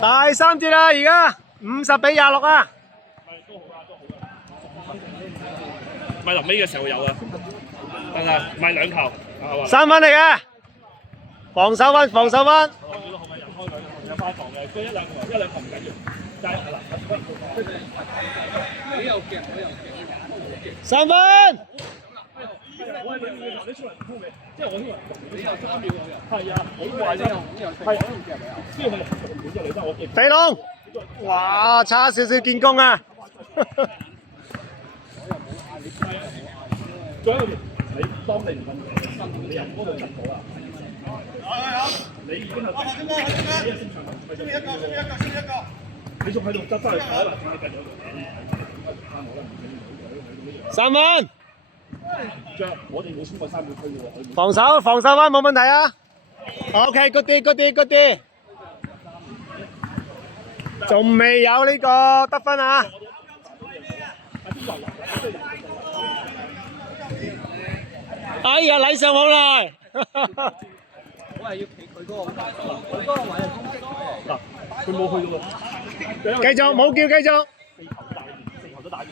大三節啦，而家50比26啊！咪臨尾嘅時候有啊，得啦，咪兩球。3分嚟嘅，防守分，防守分。有翻防嘅，佢一兩球唔緊要，就係嗱。3分。我係你你出嚟唔通嘅，即係我以為你有3秒嘅。係啊，好怪啫。係。之後佢之後你真係我記。肥龍，哇，差少少建功啊！仲有一個你當你唔瞓你由嗰度執到啦。你已經係你仲喺度執翻嚟跑啦，你繼續。3分。我哋冇超過3秒區嘅喎。防守分冇問題啊。OK，good啲，good啲。仲未有呢個得分啊！哎呀，禮尚往來。我係要企佢嗰個位係攻擊位。嗱，佢冇去到。繼續，冇叫繼續。4球都打完，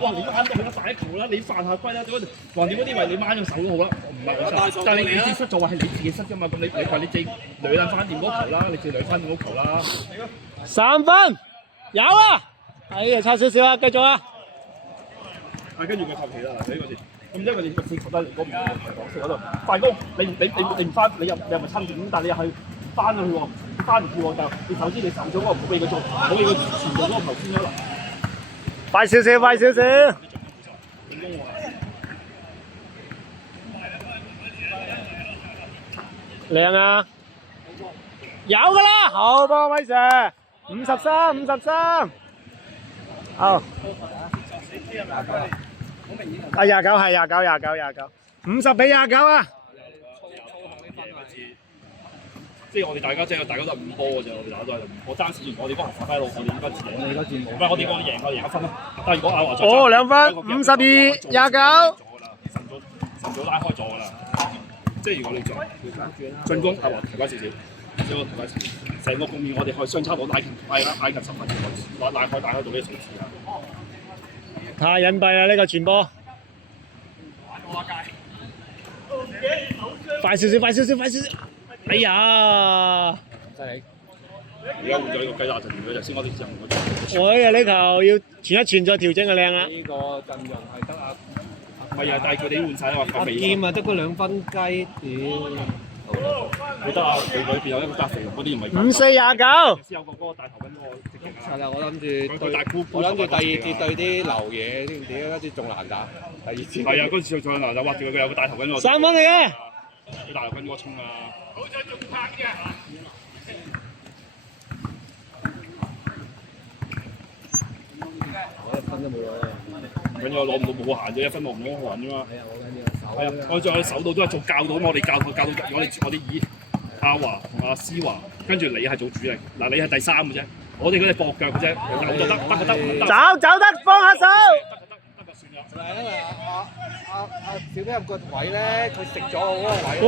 哇！你啱到去打一球啦，你犯下規啦，橫掂嗰啲位你掹咗手都好啦，唔係我錯。但係你自己失咗話係你自己失㗎嘛，咁你話你自己兩撚翻掂嗰球啦，你自己兩翻掂嗰球啦。3分，有啊！哎呀，差少少啊，繼續啊！跟住佢求其啦，嗱，呢個先。咁因為你4球都係嗰邊嗰度，快攻，你唔翻，你又咪撐住，但係你又係翻咗去喎，翻唔住喎就，你首先你受咗嗰個唔好俾佢做，唔好俾佢傳到嗰個球先咗啦。快少少，快少少。靚啊！有㗎啦，好波威 Sir， 53。好。係29，係29。50比29啊！即係我哋大家大家都係5波嘅啫，我哋大家都係5波，爭時我哋嗰行發揮到，我哋而家贏，我哋而家戰冇。唔係我哋贏1分咯。但係如果亞華再2分，52-29。晨早拉開咗㗎啦。即係如果你進攻，亞華提翻少少，成個局面我哋可以相差到拉近10分，拉開到呢個數字啊！太隱蔽啦！呢個傳波。快少少！哎呀！犀利！而家換咗呢個雞乸陣容嘅就先，我哋陣容嗰我嘅呢球要傳一傳再調整就靚啦。呢個陣容係得啊！唔係啊，但係佢哋換曬啊！阿劍啊，得嗰2分雞，屌！佢得啊，佢裏邊有一個加肥嗰啲唔係。54-29。先有個嗰個大頭巾嗰個直擊啊！係啦，我諗住第二節對啲流嘢，知唔知？跟住仲難打。第二節。係啊，嗰次仲難打，畫住佢有個大頭巾嗰個。3分嚟嘅。佢大頭巾嗰個衝啊！好彩仲拍嘅。我1分都冇攞啊！唔緊要，攞唔到冇閒啫，1分攞唔到閒啫嘛。係啊，我再手到都係做教到，我哋教到我哋以阿華同阿思華，跟住你係做主力，嗱你係第3嘅啫，我哋嗰啲搏腳嘅啫，有就得，得。走得，放下手。得就算啦。係因為阿小飛入個位咧，佢食咗我嗰個位。好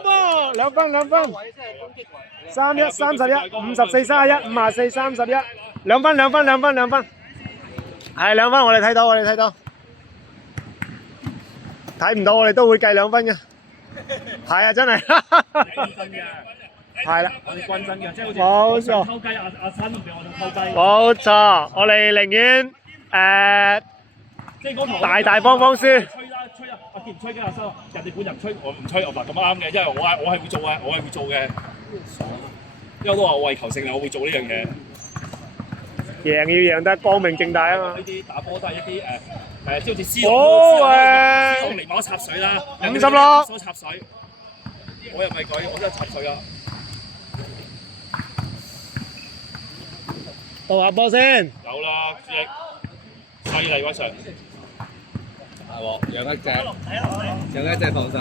波，2分。位即係攻擊位。31-31 54-31 54-31 2分。係2分，我哋睇到。睇唔到我哋都會計2分嘅。係啊，真係。係啦。我哋均真嘅，即係好似偷雞阿生都俾我哋偷雞。冇錯，我哋寧願即係嗰頭大方輸。吹啊！阿傑唔吹嘅阿生，人哋本人吹，我唔吹，我嗱咁啱嘅，因為我係會做嘅，因為我都話我為求勝利，我會做呢樣嘢。贏要贏得光明正大啊嘛！呢啲打波都係一啲即係好似斯朗尼馬插水啦，56手插水，我又唔係佢，我真係插水啊！到下波先。有啦，犀利威上。係喎，養一隻防守。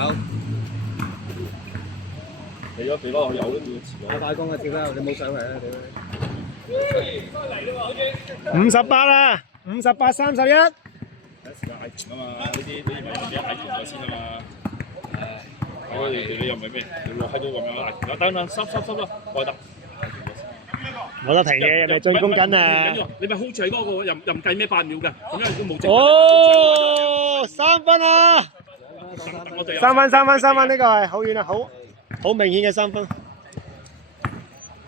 俾咗我有都要遲咗。快攻啊！接啦，你冇上嚟啊！屌58啦，58-31。第一時間嗌拳啊嘛，呢啲咪俾人嗌拳咗先啊嘛。你又唔係咩？你落喺度咁樣嗌拳，等，濕啦，開得。冇得停嘅，人哋進攻緊啊！你咪 hold 住喺嗰個又唔計咩8秒嘅，咁樣都冇剩。哦，3分啊！等我隊友。3分，呢個係好遠啊，好明顯嘅3分。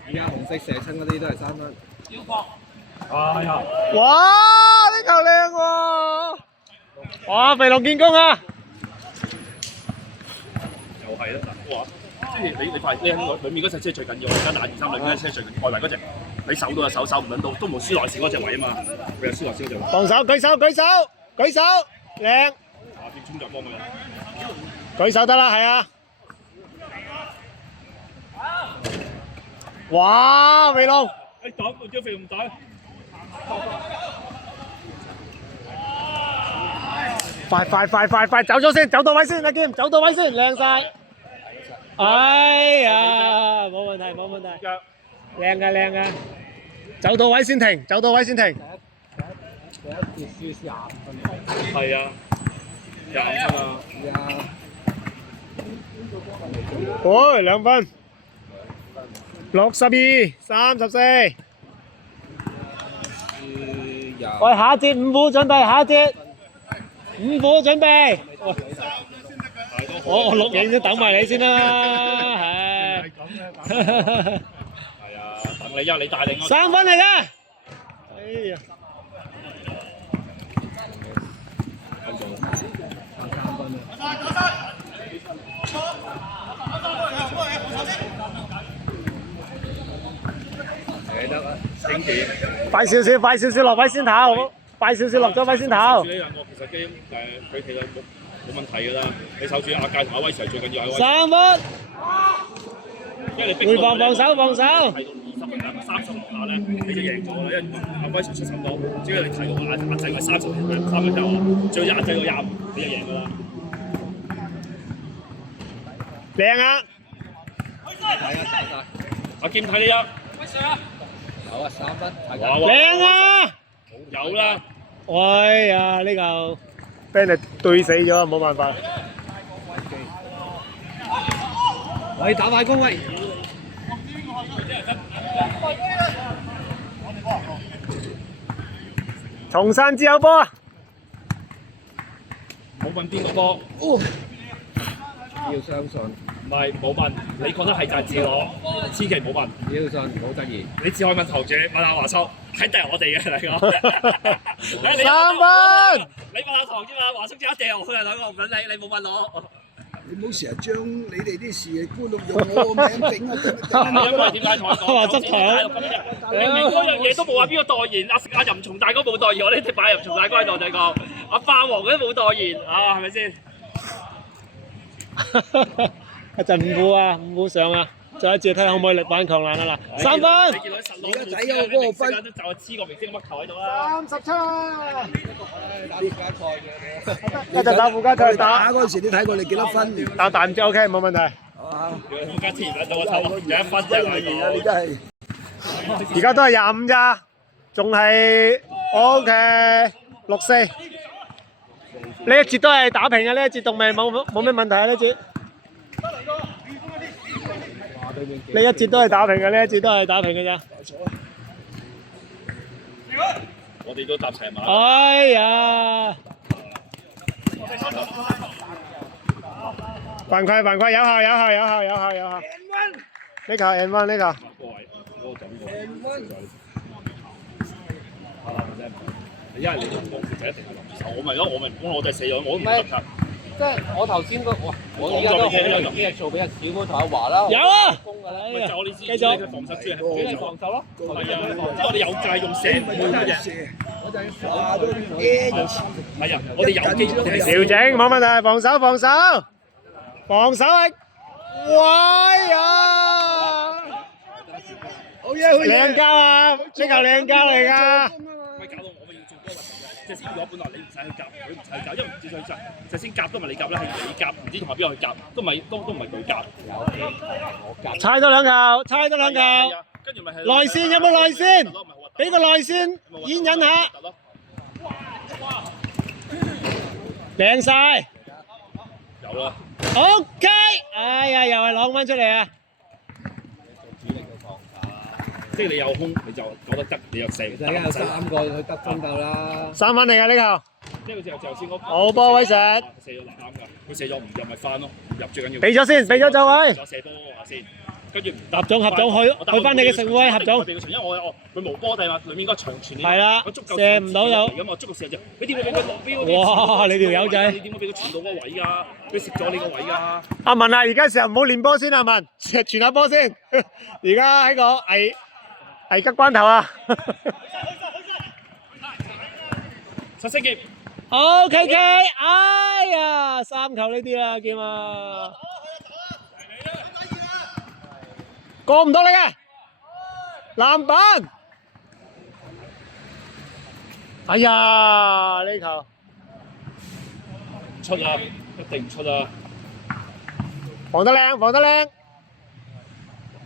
而家紅色射親嗰啲都係3分。哎呀！哇！呢球靚喎！哇！肥龍建功啊！又係啦，哇！即係你發現你喺裏面嗰隻車最緊要，而家打2-3裏面嗰隻車最緊要，外圍嗰隻你守到就守唔撚到，都冇輸內線嗰隻位啊嘛，佢有輸內線嗰隻位。防守，舉手，靚！啊！點衝就幫佢啦！舉手得啦，係啊！哇！肥龍，擋，我隻肥龍唔擋。快，走咗先，走到位先，阿劍，走到位先，靚晒。哎呀，冇問題，靚㗎，走到位先停。第一節輸25分。係啊，25分啊！喂，2分，62-34。喂，下一節5分準備，下一節5分準備。我錄影都等埋你先啦，係。係啊，等你，因為你帶領我。3分嚟㗎。哎呀！經典。快少少落位先頭，快少少落咗位先頭。呢兩個其實基佢其實冇問題㗎啦。你守住阿介同阿威時係最緊要係威。3分。因為你回防守。睇到20分啊，30下咧你就贏咗啦。因為阿威出手多，只要你睇到壓制佢30分3分就話，最壓制到25，你就贏㗎啦。靚啊！阿劍睇你啊！好啊，3分。靚啊！有啦。哎呀，呢嚿俾人哋對死咗，冇辦法。喂，打快攻喂！松山之後波啊！冇問邊個波。要相信。唔係冇問，你覺得係就係自攞，千祈唔好問。要信，唔好質疑。你只可以問堂主，問阿華叔，係掉我哋嘅兩個。3分。你問阿堂啫嘛，華叔即刻掉佢啊兩個，唔撚你冇問我。你唔好成日將你哋啲事搬到用我個名整啊！因為點解同我講？華叔強。明明嗰樣嘢都冇話邊個代言，阿任松大哥冇代言，我呢啲擺任松大哥喺度就講，阿霸王嗰啲冇代言，啊係咪先？一陣5分上啊！再一次睇下可唔可以力挽狂瀾啊嗱！3分。你見到實你個仔有嗰個分就係黐個明星乜球喺度啦。一陣打附加賽打嗰陣時，你睇過你幾多分？打唔知 OK 冇問題。附加填喺度個頭，有1分啫啊！你真係而家都係25咋，仲係 OK 6-4。呢一節都係打平嘅，呢一節仲未冇咩問題啊！呢節。呢一節都係打平嘅，呢一節都係打平嘅咋。我哋都搭齊馬。哎呀！犯規，有效。呢球 N1 呢球。因為你唔攻就一定係臨手，我咪咯，我咪唔攻，我哋4樣我都唔得㗎。即係我頭先我而家都好有啲嘢做俾阿小妹同阿華啦。有啊！攻㗎啦，咪就我哋知，你防守先係你防守咯。係啊，我哋有計用射唔會嘅。話都驚就黐。係啊，我哋有機會係調整冇問題，防守係，哇呀！好嘢，靚交啊！呢球靚交嚟㗎。咪搞到我咪要做多運動嘅，即係如果本來你唔使去夾，佢唔使去夾，因為唔知想夾，就先夾都唔係你夾啦，係你夾，唔知同埋邊個去夾，都唔係佢夾。猜多兩球，跟住咪係內線有冇內線？俾個內線掩引下。靚晒。有啦。OK，哎呀，又係朗翻出嚟啊！即係你有空你就覺得得，你又射。其實有3個去得分夠啦。3分嚟㗎呢球。呢個就先嗰好波威實。射咗籃㗎，佢射咗唔入咪翻咯，入最緊要。俾咗先，俾咗就位。射多先，跟住合總去翻你嘅食位合總。因為我佢無波地嘛，裏面嗰個長傳。係啦，射唔到就。咁我捉個射就，你點會俾佢落標？哇！你條友仔。你點會俾佢傳到嗰個位㗎？佢食咗你個位㗎。阿文啊，而家時候唔好練波先啊，文，傳下波先。而家喺個危急關頭啊！實色劍。OK，哎呀，3球呢啲啦，劍啊，過唔到你嘅籃板，哎呀，呢球出啊，一定唔出啊！防得靚，防得靚，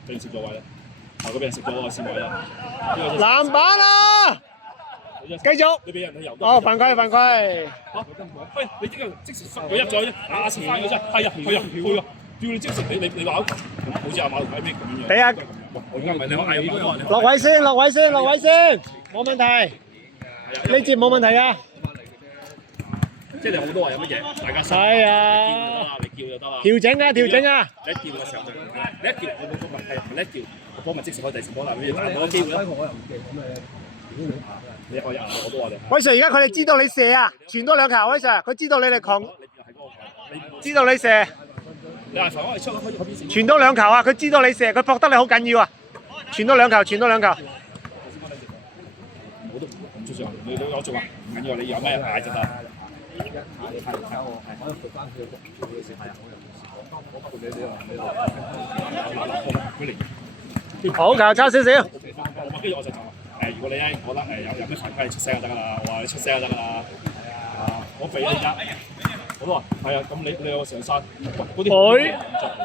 俾人食咗位啦，嗰邊食咗個線位啦，籃板啊！繼續。你俾人去遊。哦，犯規，犯規。喂，你呢個即時佢入咗啫，射翻佢啫，係啊，去啊，叫你即時你話好似阿馬龍喺邊咁樣。俾啊！我而家唔係你嗌阿馬龍。落位先，落位先，落位先，冇問題。呢節冇問題㗎。即係你好多話有乜嘢，大家係啊，你叫就得啦。調整啊，調整啊。你一叫嘅時候就，你一叫我冇波咪係，你一叫個波咪即時開第四波啦，你打冇機會啦。你可以啊，我都話你。威 Sir， 而家佢哋知道你射啊，傳多2球，威 Sir， 佢知道你哋狂，知道你射。你係防我哋出開邊線。傳多2球啊！佢知道你射，佢搏得你好緊要啊！傳多2球，傳多2球。我都唔出上，你攞做啊，唔緊要，你有咩嗌就得。好球，差少少。跟住我就講如果你咧覺得有咩犯規，你出聲就得㗎啦。我話你出聲就得㗎啦。我肥你啫。我都話係啊，咁你有成山嗰啲。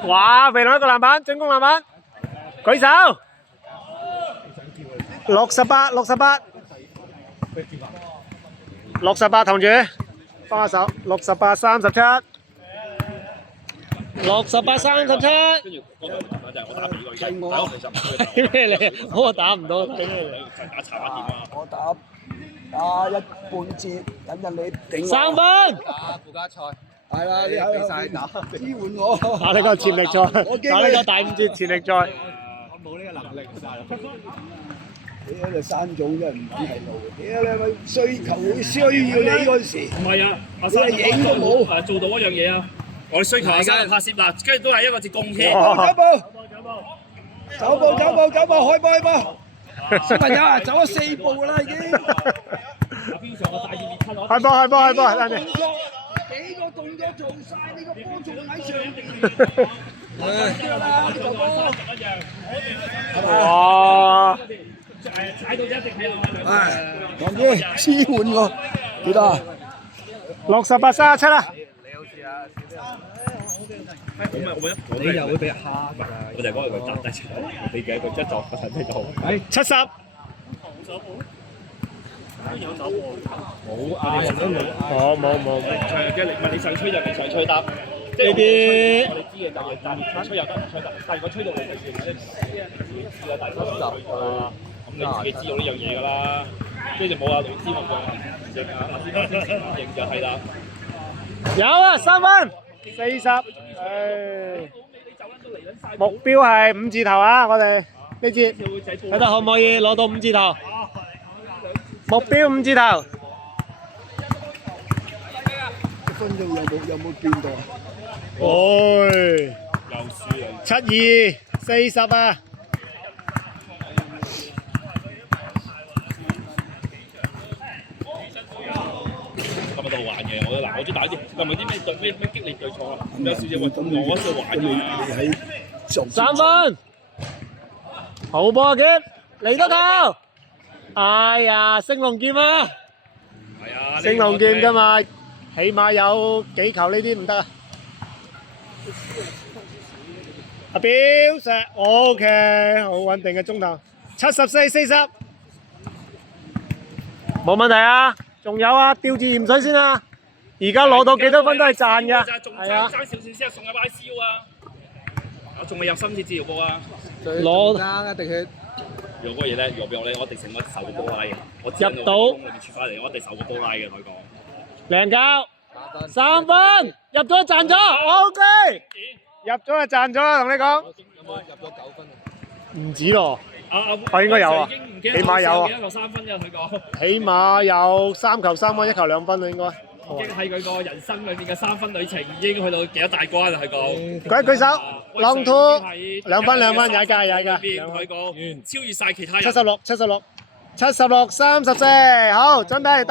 哇！肥龍一個籃板，進攻籃板，舉手。68，同住，幫下手。68-37。68-37。跟住嗰個就係我打俾佢嘅，打我其實睇咩你？我打唔到，睇咩你？就打查下點啊！我打一半節，等陣你頂我。3分。打附加賽。係啦，你俾晒打。支援我。打呢個潛力賽，打呢個第5節潛力賽。我冇呢個能力，大佬。屌你山總真係唔知係路，屌你咪需求會需要你嗰時。唔係啊，阿生影都冇，做到一樣嘢啊！我哋需求而家拍攝嗱，跟住都係一個字貢獻。走步，開波！小朋友啊，走咗4步啦已經。開波，等陣。幾個動作做晒，你個波仲喺上邊。哇！踩到一定係黃姐支援我，幾多啊68-37啦。你又會俾人蝦㗎啦！我就係講佢打低你嘅佢一作係咩好？70。冇嗌人都冇。冇。嘅力唔係你想吹就你想吹得，即係呢啲我哋知嘅就係，但係吹又得，唔吹得。但係如果吹到你嘅時，你大家就咁你自己知道呢樣嘢㗎啦。跟住冇阿女知我嘅認就係啦。有啊，3分，40。目標係5字頭啊！我哋呢節睇下可唔可以攞到5字頭。目標5字頭。分鐘有冇變到啊？又輸啊72-40啊！咁啊都好玩嘅，我中意打啲，係咪啲咩激烈對錯啊？有少少運動我先玩嘅。你喺做3分，好波啊！傑嚟多球。哎呀，升龍劍啊！係啊，升龍劍㗎嘛，起碼有幾球呢啲唔得啊！阿彪石 OK， 好穩定嘅中投，74-40，冇問題啊！仲有啊，吊住鹽水先啊！而家攞到幾多分都係賺㗎，係啊！爭少少先送阿 YCU 啊！我仲未入深切治療部啊！攞啱一滴血。如果嗰嘢咧，如果俾我咧，我一定成個手個波拉嘅。我入到窿裏面切翻嚟，我一定手個波拉嘅，同佢講。靚交3分，入咗就賺咗 ，OK， 入咗就賺咗啦，同你講。有冇入咗9分啊？唔止咯，我應該有啊，起起碼有啊，幾多球3分嘅佢講。起碼有3球3分，1球2分啦，應該。已經喺佢個人生裏面嘅3分旅程已經去到幾多大關啦？佢講。舉手，long two， 2分踩界。佢講超越晒其他人。 76，34，好，準備。